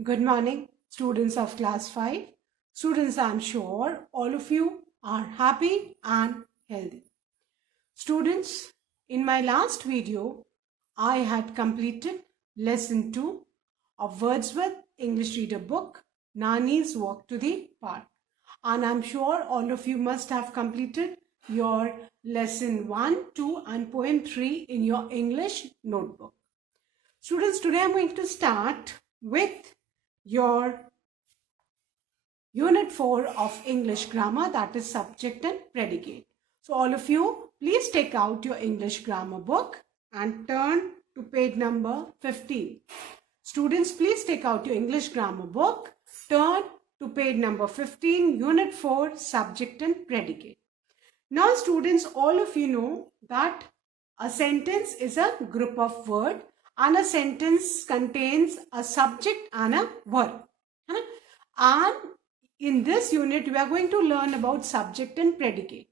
Good morning, students of class 5. Students, I'm sure all of you are happy and healthy. Students, in my last video, I had completed lesson 2 of Wordsworth English Reader book, Nani's Walk to the Park. And I'm sure all of you must have completed your lesson 1, 2 and poem 3 in your English notebook. Students, today I'm going to start with your unit 4 of English grammar, that is subject and predicate. So all of you, please take out your English grammar book and turn to page number 15. Students, please take out your English grammar book, turn to page number 15, unit 4, subject and predicate. Now students, all of you know that a sentence is a group of words and a sentence contains a subject and a verb. And in this unit, we are going to learn about subject and predicate.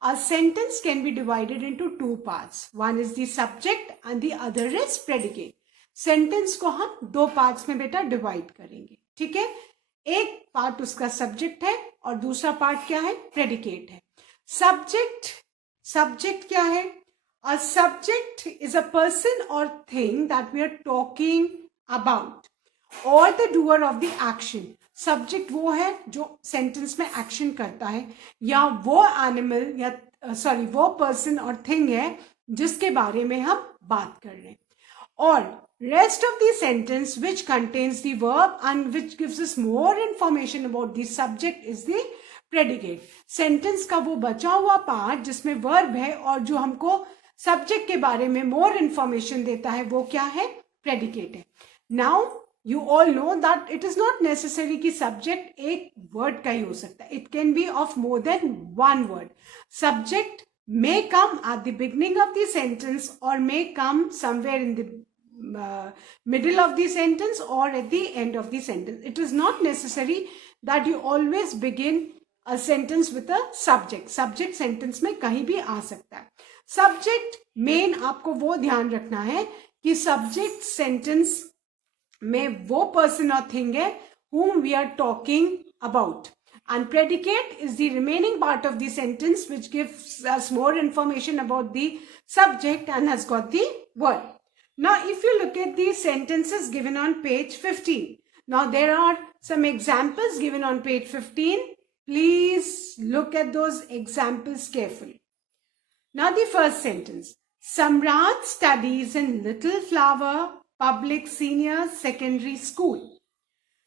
A sentence can be divided into two parts. One is the subject and the other is predicate. Sentence को हम दो parts में बेटा divide करेंगे, ठीक है? एक part उसका subject है और दूसरा part क्या है? Predicate है. Subject क्या है? A subject is a person or thing that we are talking about or the doer of the action. Subject वो है जो sentence में action करता है या वो animal या वो person और thing है जिसके बारे में हम बात कर रहे हैं. और rest of the sentence which contains the verb and which gives us more information about the subject is the predicate. Sentence का वो बचा हुआ part जिसमें verb है और जो हमको सब्जेक्ट के बारे में मोर इंफॉर्मेशन देता है वो क्या है? प्रेडिकेट है. Now you all know that it is not necessary कि सब्जेक्ट एक वर्ड का ही हो सकता है. It can be of more than one word. Subject may come at the beginning of the sentence और may come somewhere in the middle of the sentence or at the end of the sentence. It is not necessary that you always begin a sentence with a subject. Subject sentence में कहीं भी आ सकता है. Subject main आपको वो ध्यान रखना है कि सब्जेक्ट सेंटेंस में वो पर्सन और थिंग है whom we are talking about, and predicate is the remaining part of the sentence which gives us more information about the subject and has got the word. Now if you look at the sentences given on page 15, now there are some examples given on page 15. Please look at those examples carefully. Now the first sentence, Samrat studies in Little Flower Public Senior Secondary School.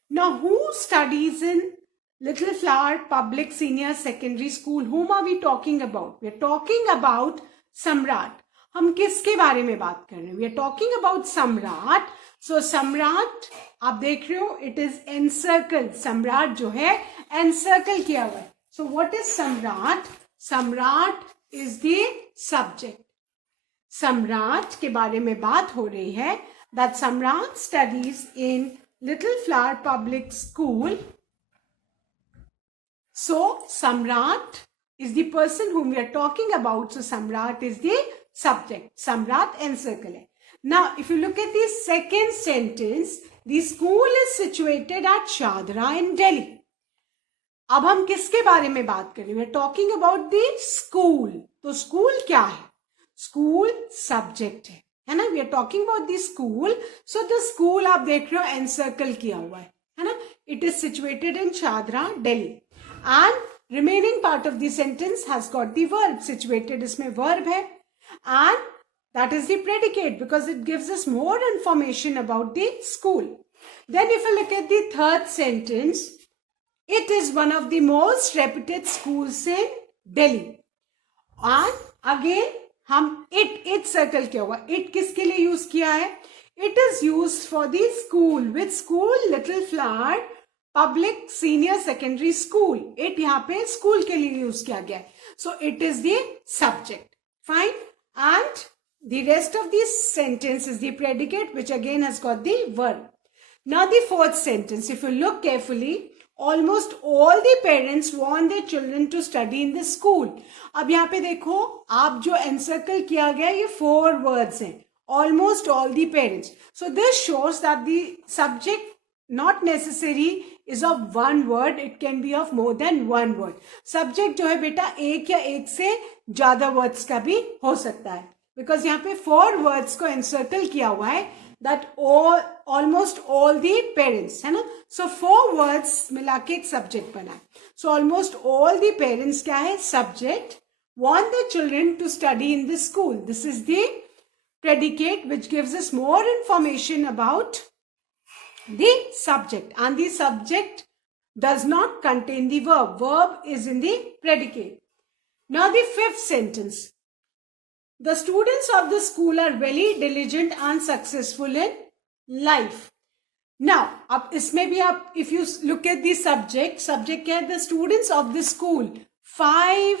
Now who studies in Little Flower Public Senior Secondary School? Whom are we talking about? We are talking about Samrat. हम किसके बारे में बात कर रहे हैं? We are talking about Samrat. So Samrat, आप देख रहे हो, it is encircled. Samrat जो है encircle किया हुआ है. So what is Samrat? Samrat is the subject. Samrat के बारे में बात हो रही है that Samrat studies in Little Flower Public School. So Samrat is the person whom we are talking about. So Samrat is the subject. Samrat encircle है. Now if you look at the second sentence, the school is situated at Shadra in Delhi. अब हम किसके बारे में बात करें? We are talking about the school. तो school क्या है? स्कूल सब्जेक्ट है ना. We are talking about the school. So the school आप देख रहे हो एनसर्कल किया हुआ है ना. It is situated in Shahdara Delhi and remaining part of the sentence has got the verb. Situated इसमें वर्ब है and that is the predicate because it gives us more information about the school. Then if you look at the third sentence, it is one of the most reputed schools in Delhi. And again हम it circle किया हुआ. it किसके लिए use किया है? It is used for the school. Which school? Little Flower Public Senior Secondary School. it यहाँ पे school के लिए यूज किया गया है. So it is the subject. Fine. And the rest of this sentence is the predicate which again has got the verb. Now the fourth sentence, if you look carefully, almost all the parents want their children to study in the school. अब यहाँ पे देखो, आप जो encircle किया गया ये 4 words हैं. Almost all the parents. So this shows that the subject not necessary is of one word, it can be of more than one word. Subject जो है बेटा एक या एक से ज्यादा words का भी हो सकता है, because यहाँ पे 4 words को encircle किया हुआ है, that almost all the parents, है ना. So 4 words मिला के एक subject बना है. So almost all the parents क्या है, subject, want their children to study in this school. This is the predicate which gives us more information about the subject, and the subject does not contain the verb. Verb is in the predicate. Now the 5th sentence. The students of the school are very diligent and successful in life. Now, अब इसमें भी आप, if you look at the subject क्या है, the students of the school, 5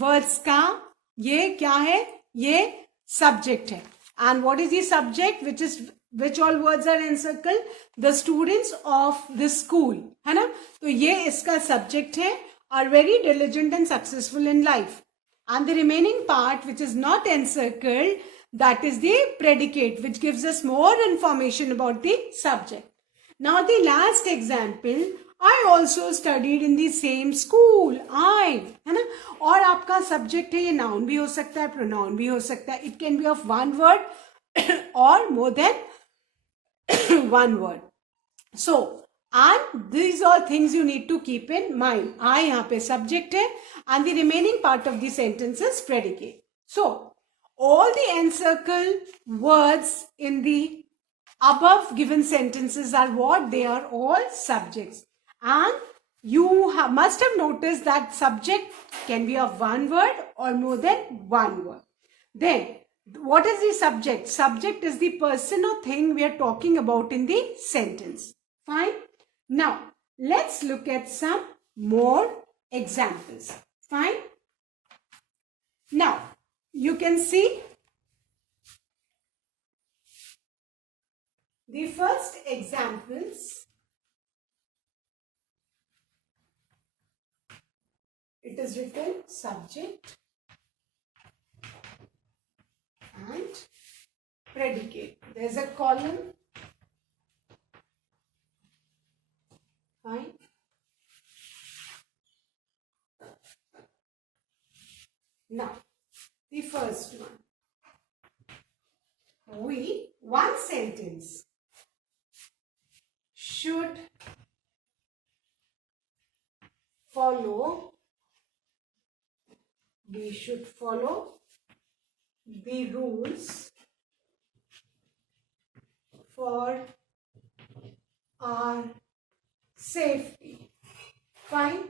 words का ये क्या है, ये subject है. And what is the subject, which all words are encircled? The students of the school, है ना. तो ये इसका subject है, are very diligent and successful in life. And the remaining part which is not encircled, that is the predicate, which gives us more information about the subject. Now the last example, I also studied in the same school. I, है ना. और आपका subject है, ये noun भी हो सकता है, pronoun भी हो सकता है. It can be of one word or more than one word. So, and these are things you need to keep in mind. I यहाँ पे subject है, and the remaining part of the sentence is predicate. So, all the encircled words in the above given sentences are what? They are all subjects. And you must have noticed that subject can be of one word or more than one word. Then, what is the subject? Subject is the person or thing we are talking about in the sentence. Fine. Now, let's look at some more examples. Fine. Now, you can see the first examples. It is written subject and predicate. There's a column. Fine. Now, the first one. One sentence should follow, we should follow the rules for our safety. Fine.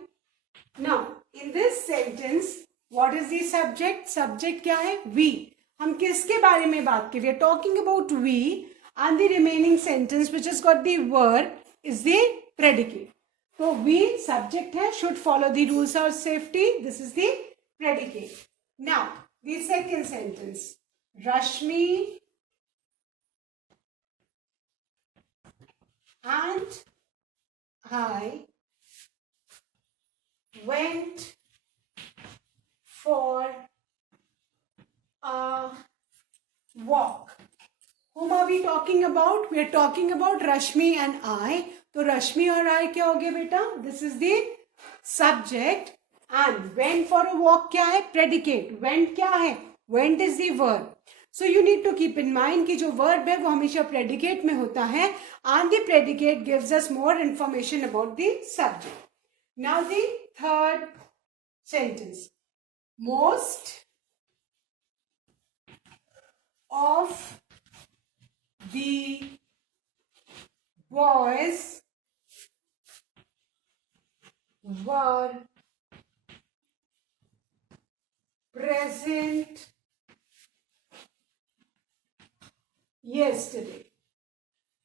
Now, in this sentence, what is the subject? Subject क्या है? We. हम किसके बारे में बात कर रहे हैं? We are talking about we, and the remaining sentence which has got the verb is the predicate. So we subject है, should follow the rules of safety. This is the predicate. Now the second sentence. Rashmi and I went for a walk. Whom are we talking about? We are talking about Rashmi and I. तो Rashmi और I क्या हो गया बेटा? This is the subject, and went for a walk क्या है? Predicate. Went क्या है? Went is the verb. So you need to keep in mind कि जो verb है वो हमेशा predicate में होता है, and the predicate gives us more information about the subject. Now the third sentence. Most of the boys were present yesterday.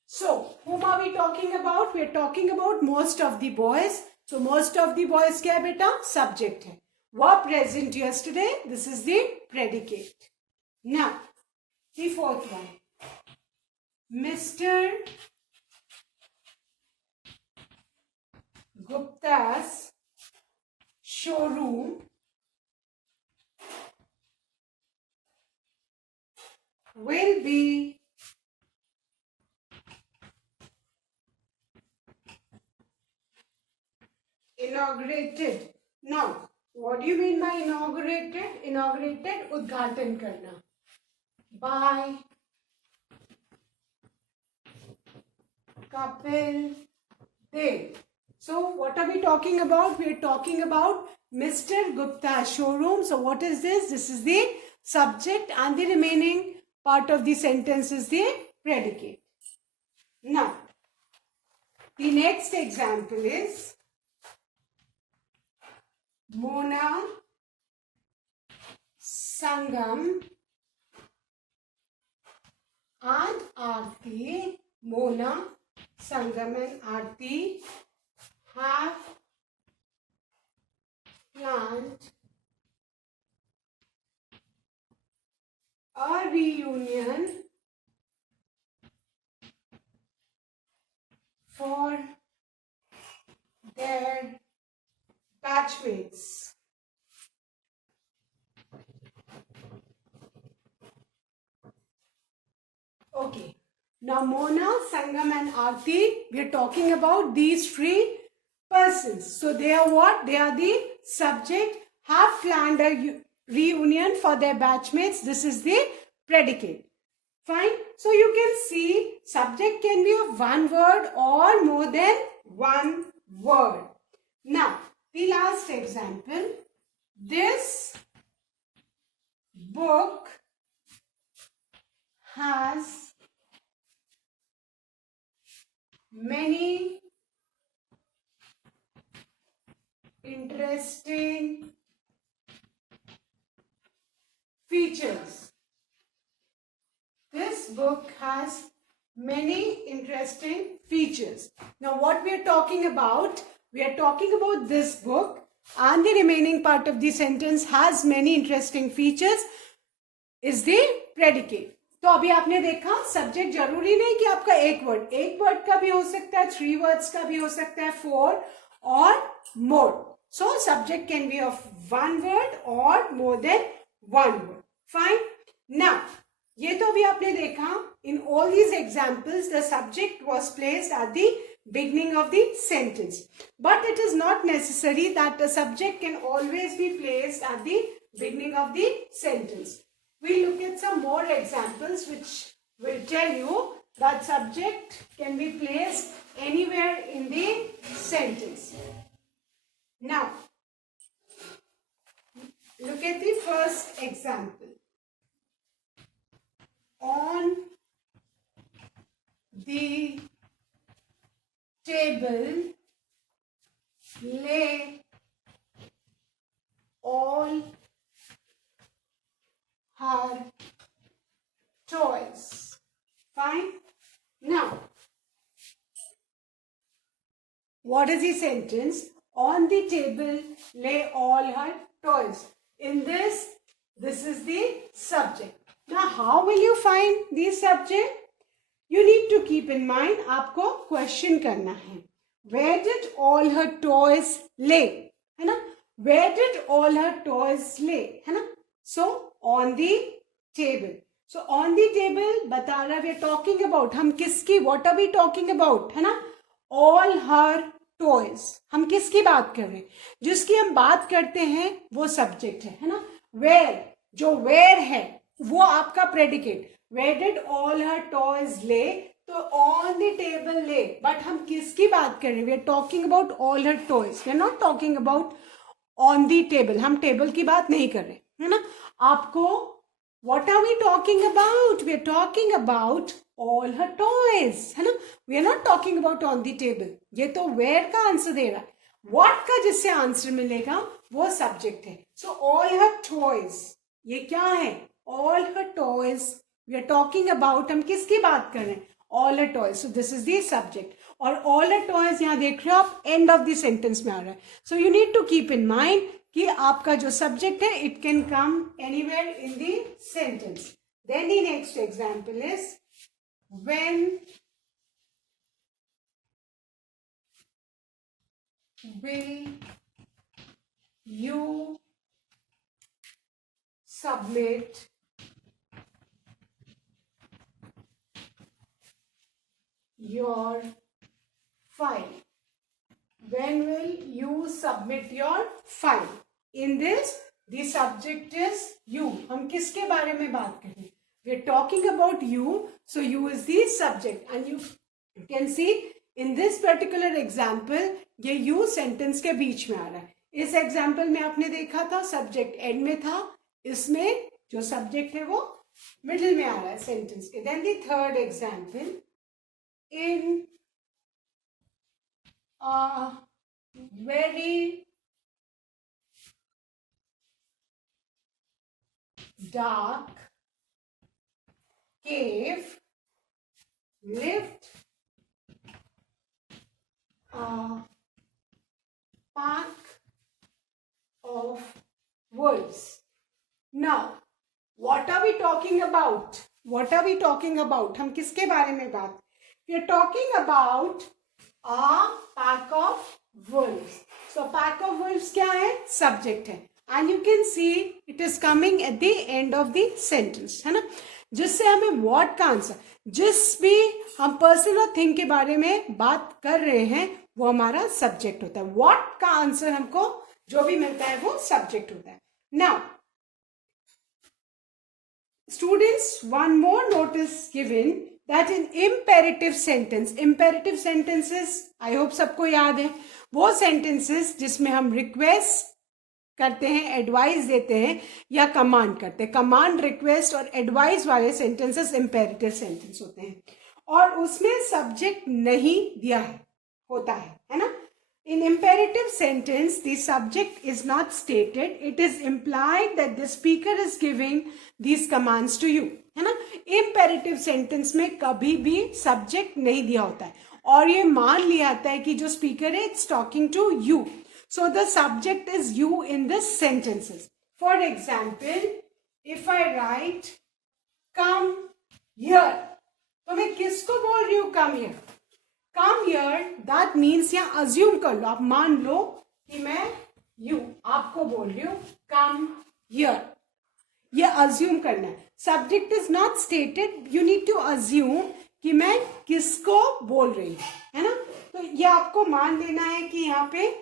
So, whom are we talking about? We are talking about most of the boys. So, most of the boys क्या है बेटा? Subject है. Were present yesterday. This is the predicate. Now, the fourth one. Mr. Gupta's showroom will be inaugurated. Now, what do you mean by inaugurated? Inaugurated, उद्घाटन करना. By Kapil Dev. So, what are we talking about? We are talking about Mr. Gupta's showroom. So, what is this? This is the subject, and the remaining part of the sentence is the predicate. Now, the next example is Mona, Sangam and Aarti. Mona, Sangam and Aarti have planned a reunion for their batchmates. Okay. Now, Mona, Sangam and Aarti, we are talking about these three persons. So, they are what? They are the subject, have planned a reunion for their batchmates. This is the predicate. Fine. So, you can see subject can be of one word or more than one word. Now, the last example. This book has many interesting features. This book has many interesting features. Now, what we are talking about? We are talking about this book, and the remaining part of the sentence has many interesting features is the predicate. तो अभी आपने देखा subject जरूरी नहीं कि आपका एक word का भी हो सकता है, 3 वर्ड्स का भी हो सकता है, 4 or more. So subject can be of one word or more than one word. Fine. Now, ये तो अभी आपने देखा. In all these examples, the subject was placed at the beginning of the sentence. But it is not necessary that the subject can always be placed at the beginning of the sentence. We'll look at some more examples which will tell you that subject can be placed anywhere in the sentence. Now, look at the first example. On the table lay all her toys. Fine. Now, what is the sentence? On the table lay all her toys. In this is the subject. Now, how will you find the subject? You need to keep in mind, आपको question करना है. Where did all her toys lay? है ना? Where did all her toys lay? है ना? So, on the table. So, on the table, बता रहा, we are talking about, हम किसकी, what are we talking about? है ना? All her toys. हम किसकी बात कर रहे हैं? जिसकी हम बात करते हैं, वो subject है ना? Where, जो where है, वो आपका predicate. Where did all her toys lay? तो on the table lay. But हम किसकी बात कर रहे हैं? We are talking about all her toys. We are not talking about on the table. हम table की बात नहीं कर रहे है ना? आपको what are we talking about? We are talking about all her toys, है ना? We are not talking about on the table. ये तो where का आंसर दे रहा है. What का जिससे आंसर मिलेगा वो subject है. So all her toys, ये क्या है? All her toys. We are talking about, हम किसकी बात कर रहे हैं? All her toys. So this is the subject. और all her toys यहाँ देख रहे हो आप, end of the sentence में आ रहा है. So you need to keep in mind कि आपका जो subject है, it can come anywhere in the sentence. Then the next example is, when will you submit your file? when will you submit your file? In this, the subject is you. हम किसके बारे में बात कर रहे हैं? We are talking about you, so you is the subject, and you can see in this particular example ये you sentence के बीच में आ रहा है. इस एग्जाम्पल में आपने देखा था सब्जेक्ट एंड में था, इसमें जो सब्जेक्ट है वो मिडिल में आ रहा है सेंटेंस के. Then the third example, in a very dark cave lived a pack of wolves. Now, what are we talking about? What are we talking about? हम किसके बारे में बात? We are talking about a pack of wolves. So pack of wolves क्या है? Subject है. And you can see it is coming at the end of the sentence, है ना? जिससे हमें what का आंसर, जिस भी हम पर्सन और थिंग के बारे में बात कर रहे हैं वो हमारा सब्जेक्ट होता है. what का आंसर हमको जो भी मिलता है वो सब्जेक्ट होता है. Now, students, one more notice given that in imperative sentences, I hope सबको याद है, वो sentences जिसमें हम request करते हैं, एडवाइस देते हैं या कमांड करते हैं. कमांड, रिक्वेस्ट और एडवाइस वाले सेंटेंसेस इंपेरेटिव सेंटेंस होते हैं और उसमें सब्जेक्ट नहीं दिया है होता है ना. In imperative sentence, the subject is not stated. It is implied that the speaker is giving these commands to you, है ना. Imperative sentence में कभी भी subject नहीं दिया होता है और ये मान लिया जाता है कि जो speaker है it's talking to you. So the subject is you in the sentences. For example, if I write come here, तो मैं किसको बोल रही हूँ come here? Come here, that means यहाँ assume कर लो, आप मान लो कि मैं you आपको बोल रही हूँ come here. ये assume करना है. Subject is not stated. You need to assume कि मैं किसको बोल रही हूँ, है ना. तो ये आपको मान लेना है कि यहाँ पे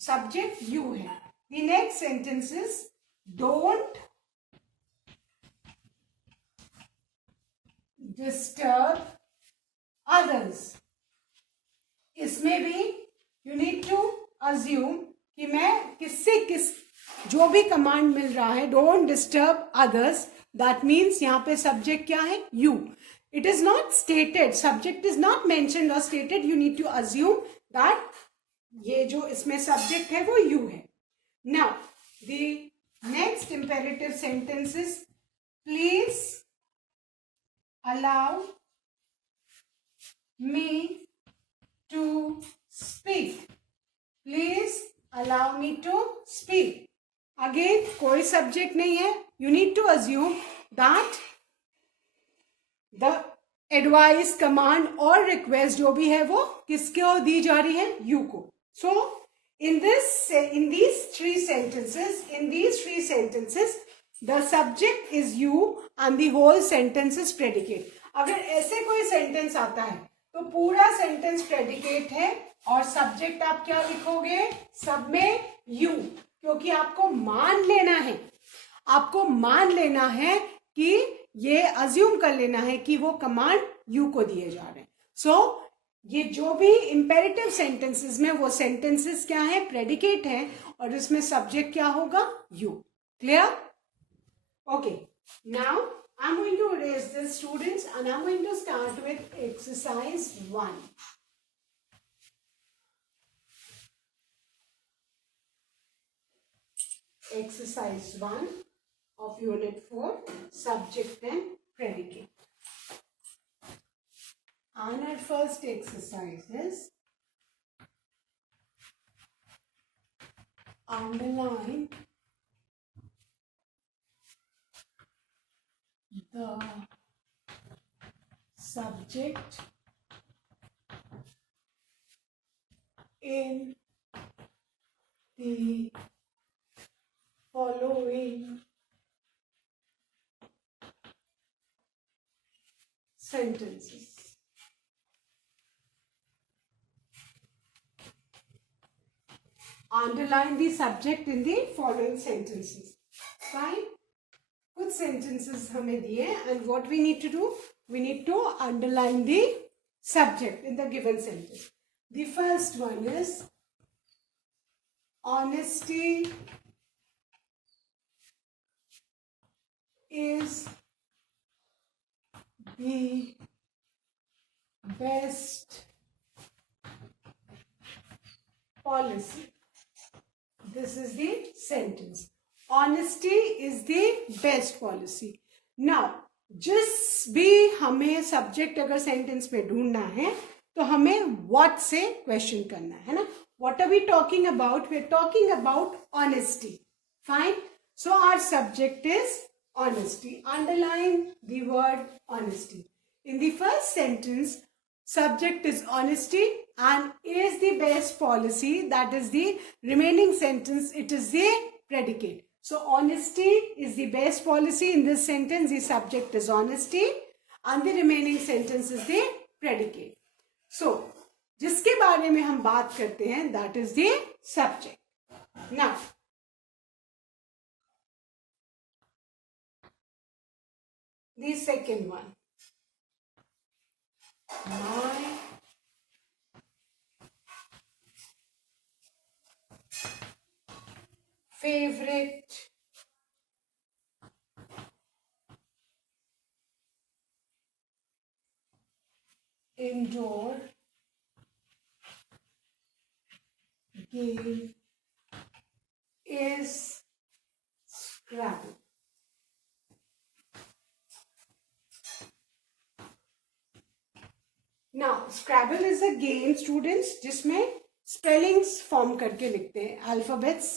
subject you है. The next sentence is don't disturb others. इसमें भी you need to assume कि मैं किस जो भी कमांड मिल रहा है don't disturb others, that means यहाँ पे subject क्या है? You. It is not stated, subject is not mentioned or stated. You need to assume that ये जो इसमें subject है वो you है. Now, the next imperative sentence is please allow me to speak. Please allow me to speak. Again, कोई subject नहीं है. You need to assume that the advice, command और request जो भी है वो किसको दी जा रही है? You को. So, in these three sentences, the subject is you and the whole sentence is predicate. अगर ऐसे कोई sentence आता है तो पूरा sentence predicate है और subject आप क्या लिखोगे? सब में you, क्योंकि आपको मान लेना है कि ये assume कर लेना है कि वो command you को दिए जा रहे हैं. So, ये जो भी imperative sentences में वो sentences क्या है? Predicate है और इसमें subject क्या होगा? You. Clear? Okay. Now, I'm going to erase this, students, and I'm going to start with exercise 1. Exercise 1 of Unit 4, Subject and Predicate. And our first exercise is underline the subject in the following sentences. Underline the subject in the following sentences. Fine. कुछ sentences हमें दिए and what we need to do? We need to underline the subject in the given sentence. The first one is honesty is the best policy. This is the sentence. Honesty is the best policy. Now, जिस भी हमें subject अगर sentence में ढूंढना है तो हमें what से क्वेश्चन करना है ना. What are we talking about? We are talking about honesty. Fine. So our subject is honesty. Underline the word honesty. In the first sentence, subject is honesty and is the best policy. That is the remaining sentence. It is the predicate. So honesty is the best policy. In this sentence, the subject is honesty and the remaining sentence is the predicate. So जिसके बारे में हम बात करते हैं, that is the subject. Now, the second one. My favorite indoor game is Scrabble. Now, Scrabble is a game, students, जिसमें spellings form करके लिखते हैं, alphabets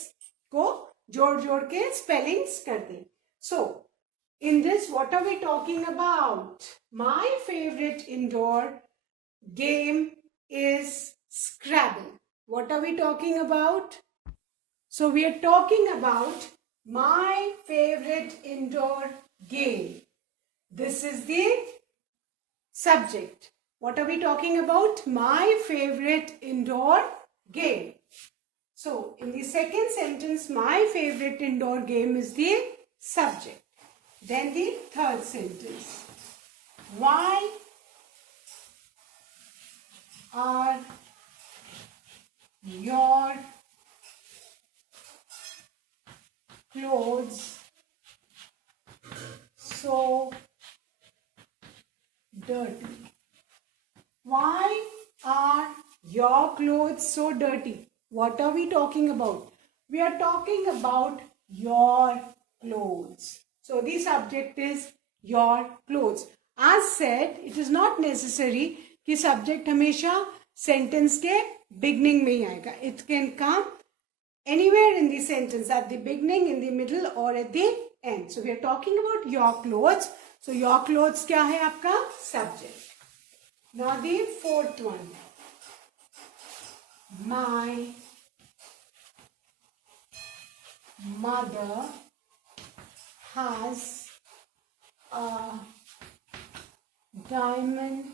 को जोड़ जोड़ के spellings करते हैं. So, in this, what are we talking about? My favorite indoor game is Scrabble. What are we talking about? So, we are talking about my favorite indoor game. This is the subject. What are we talking about? My favorite indoor game. So, in the second sentence, my favorite indoor game is the subject. Then the third sentence. Why are your clothes so dirty? Why are your clothes so dirty? What are we talking about? We are talking about your clothes. So the subject is your clothes. As said, it is not necessary कि subject हमेशा sentence के beginning में ही आएगा. It can come anywhere in the sentence, at the beginning, in the middle or at the end. So we are talking about your clothes. So your clothes क्या है आपका subject. Now the fourth one. My mother has a diamond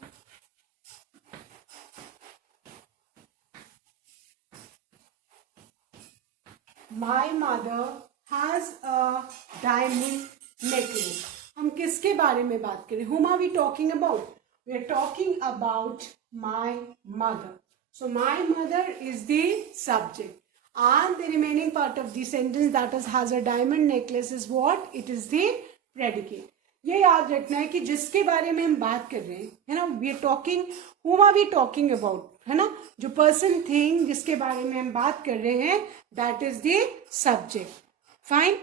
My mother has a diamond necklace. हम किसके बारे में बात करें? Whom are we talking about? We are talking about my mother. So my mother is the subject. And the remaining part of the sentence, that is has a diamond necklace, is what? It is the predicate. ये याद रखना है कि जिसके बारे में हम बात कर रहे हैं, है ना, we are talking, whom are we talking about, है ना, जो person thing जिसके बारे में हम बात कर रहे हैं, that is the subject. Fine.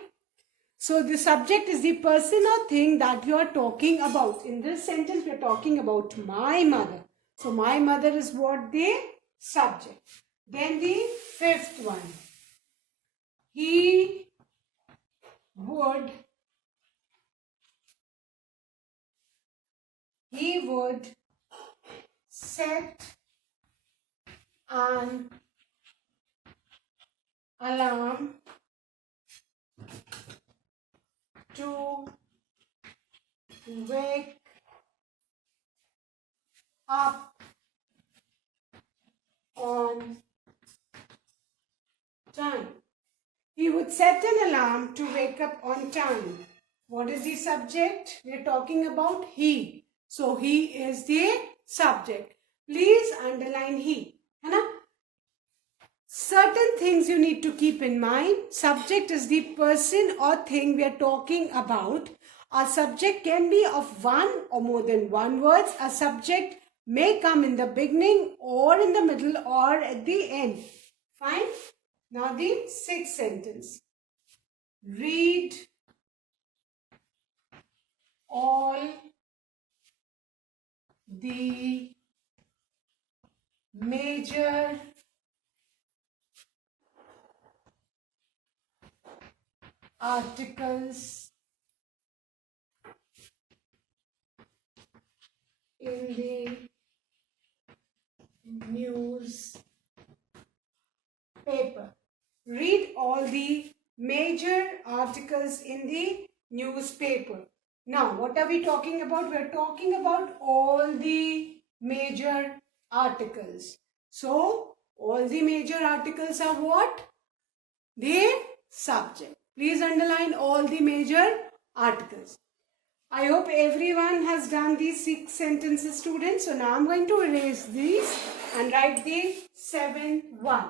So the subject is the person or thing that you are talking about. In this sentence, we are talking about my mother. So my mother is what? The subject. Then the fifth one. He would set an alarm to wake up on would set an alarm to wake up on time. What is the subject? We are talking about he. So he is the subject. Please underline he. है ना? Certain things you need to keep in mind. Subject is the person or thing we are talking about. A subject can be of one or more than one words. A subject may come in the beginning or in the middle or at the end. Fine. Now the sixth sentence. Read all the major articles in the newspaper. Read all the major articles in the newspaper. Now, what are we talking about? We are talking about all the major articles. So, all the major articles are what? The subject. Please underline all the major articles. I hope everyone has done these 6 sentences, students. So now I'm going to erase these and write the 7-1.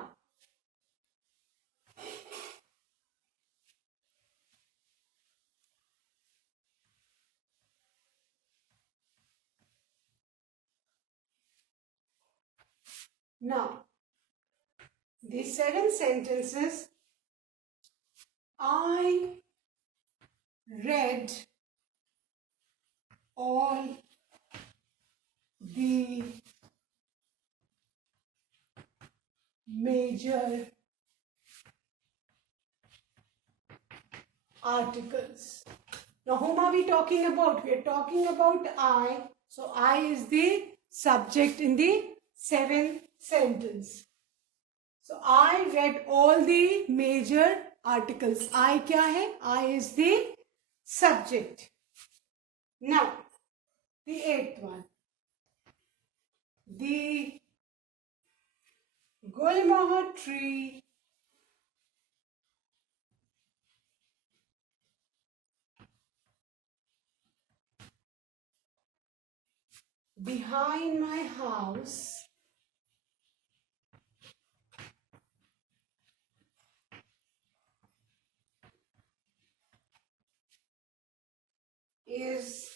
Now, these 7 sentences, I read all the major articles. Now, whom are we talking about? We are talking about I. So, I is the subject in the 7th sentence. So, I read all the major articles. I क्या है? I is the subject. Now, the 8th one. The Gulmohar tree behind my house is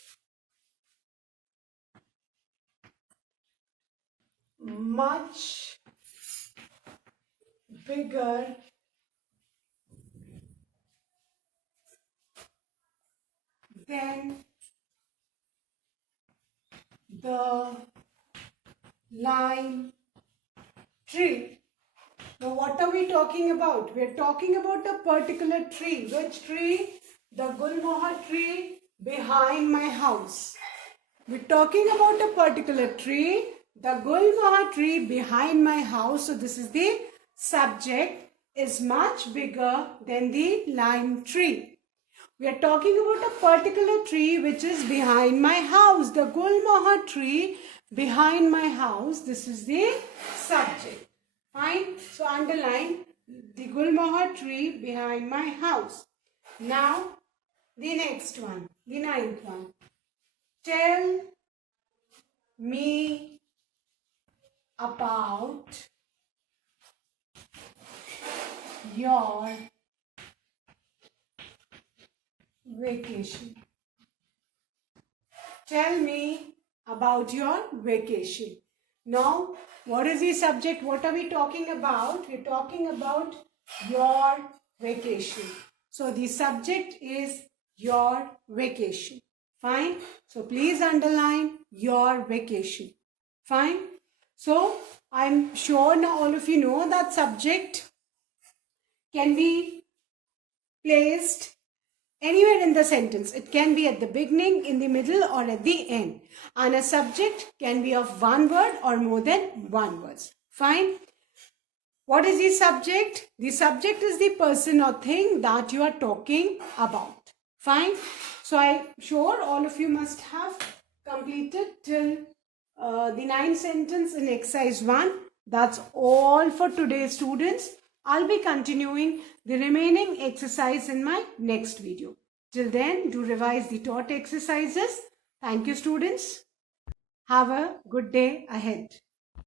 much bigger than the lime tree. Now, what are we talking about? We are talking about a particular tree. Which tree? The Gulmohar tree behind my house. We're talking about a particular tree, the Gulmohar tree behind my house. So, this is the subject, is much bigger than the lime tree. We are talking about a particular tree which is behind my house. The Gulmohar tree behind my house. This is the subject. Fine. So, underline the Gulmohar tree behind my house. Now, the next one, the 9th one. Tell me about your vacation. Tell me about your vacation. Now, what is the subject? What are we talking about? We're talking about your vacation. So, the subject is your vacation. Fine. So, please underline your vacation. Fine. So, I'm sure now all of you know that subject can be placed anywhere in the sentence. It can be at the beginning, in the middle, or at the end. And a subject can be of one word or more than one word. Fine. What is the subject? The subject is the person or thing that you are talking about. Fine. So, I'm sure all of you must have completed till the 9th sentence in exercise 1. That's all for today, students. I'll be continuing the remaining exercise in my next video. Till then, do revise the taught exercises. Thank you, students. Have a good day ahead.